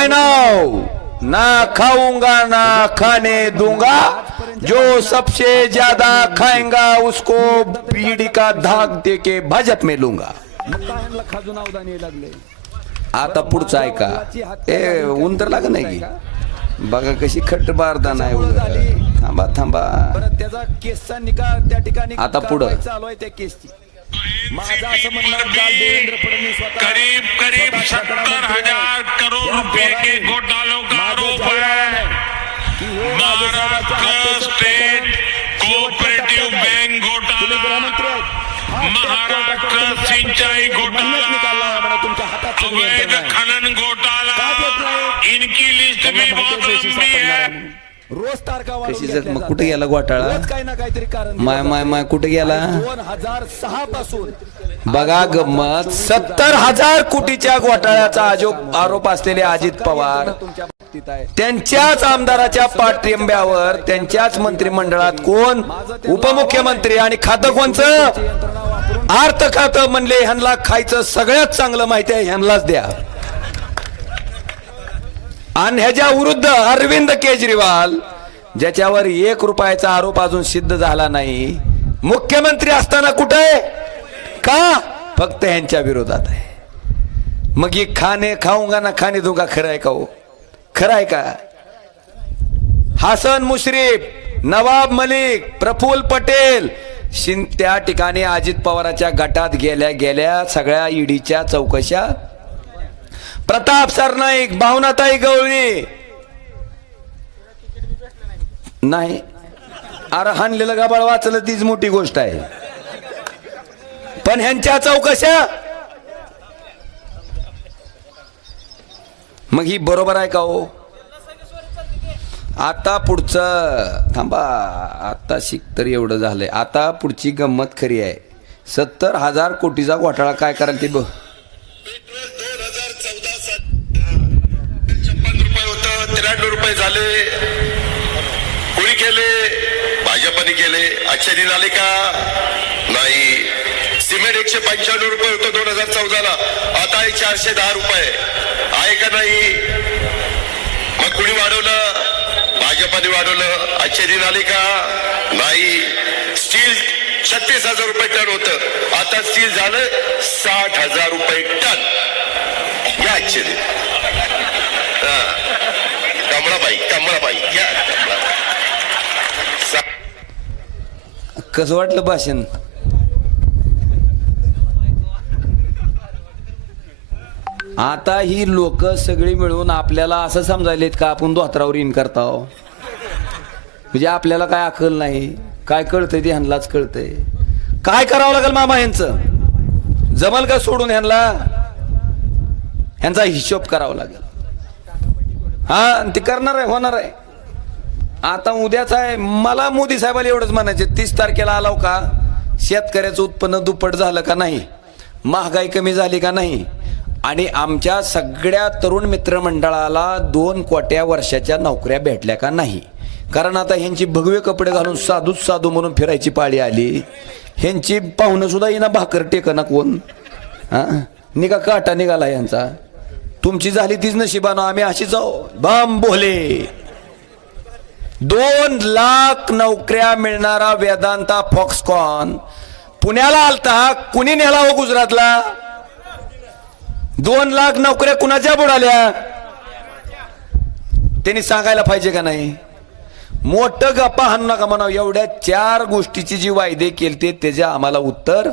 बहनों, ना खाऊंगा ना खाने दूंगा, जो सबसे ज्यादा खाएंगा उसको बीड़ी का धाक दे के भाजप में लूंगा. आता पुढचा ऐका. ए ऊन तर लाग नाही की बघा कशी खट्ट बारदा नाही. थांबा थांबा. आता पुढं माझं असं म्हणणं काल देवेंद्र फडणवीस करीब 70,000 करोड़ रुपए के घोटालों का आरोप है. महाराष्ट्र स्टेट कोऑपरेटिव बैंक घोटाला, महाराष्ट्र सिंचाई घोटाला, अवैध खनन घोटाला, इनकी लिस्ट भी बहुत लंबी है. रोज तारखा कशी जग मग कुठे गेला घोटाळा. काही ना काहीतरी कारण माय माय माय कुठे गेला. 2006 पासून बघा गंमत. 70,000 कोटीच्या घोटाळ्याचा आरोप असलेले अजित पवार त्यांच्याच आमदाराच्या पाठिंब्यावर त्यांच्याच मंत्रिमंडळात कोण उपमुख्यमंत्री आणि खातं कोणचं अर्थ खातं म्हणले. ह्यांना खायचं सगळ्यात चांगलं माहिती आहे ह्यांनाच द्या. आणि ह्याच्या विरुद्ध अरविंद केजरीवाल ज्याच्यावर 1 रुपयाचा आरोप अजून सिद्ध झाला नाही, मुख्यमंत्री असताना कुठे का फक्त ह्यांच्या विरोधात आहे. मग ही खाणे खाऊंगा ना खाणे दूंगा खरं आहे का हो. खरं आहे का. हसन मुश्रीफ, नवाब मलिक, प्रफुल्ल पटेल त्या ठिकाणी अजित पवारांच्या गटात गेल्या सगळ्या ईडीच्या चौकशा. प्रताप सरनाईक, भावनाताई गवळी नाही. अरे हाणलेलं गाबाळ वाचलं तीच मोठी गोष्ट आहे. पण ह्यांच्या चौकशा मग ही बरोबर आहे का हो. आता पुढचं थांबा. आता शिक तरी एवढं झालंय. आता पुढची गंमत खरी आहे. 70,000 कोटीचा घोटाळा काय कराल ते बघ. 93 रुपये झाले. कोणी केले. भाजपने केले. अच्छे दिन आले का नाही. सिमेंट 195 रुपये होतं 2014ला, आता आहे 410 रुपये आहे का नाही. मग कुणी वाढवलं. भाजपने वाढवलं. अच्छे दिन आले का नाही. स्टील 36,000 रुपये टन होतं, आता स्टील झालं 60,000 रुपये टन. या अच्छे दिन. कमळाबाई कसं वाटलं भाषण. आता ही लोक सगळी मिळून आपल्याला असं समजायलेत का आपण धोत्रावर इन करताव. म्हणजे आपल्याला काय अकल नाही. काय कळतंय ते ह्यांनाच कळतंय. काय करावं लागेल मामा ह्यांचं. जमल का सोडून ह्यांचा हिशोब करावा लागेल. हा ते करणार आहे, होणार आहे. आता उद्याच आहे. मला मोदी साहेबाला एवढंच म्हणायचे 30 तारखेला आलाव का शेतकऱ्याचं उत्पन्न दुप्पट झालं का नाही, महागाई कमी झाली का नाही, आणि आमच्या सगळ्या तरुण मित्रमंडळाला 2 कोट्या वर्षाच्या नोकऱ्या भेटल्या का नाही. कारण आता ह्यांची भगवे कपडे घालून साधूच साधू म्हणून फिरायची पाळी आली. ह्यांची पाहुणं सुद्धा येईना भाकर टेकना कोण. हा निघा काटा निघाला यांचा. तुमची झाली तीच नशिबानं, आम्ही अशी जाऊ बाम बोले. 2 लाख नोकऱ्या मिळणारा वेदांता फॉक्सकॉन पुण्याला आलता. कुणी नेला हो गुजरातला. 2 लाख नोकऱ्या कुणाच्या बुडाल्या त्यांनी सांगायला पाहिजे का नाही. मोठं गप्पा हाणू नका म्हणावं. एवढ्या 4 गोष्टीची जी वायदे केलते त्याचे आम्हाला उत्तर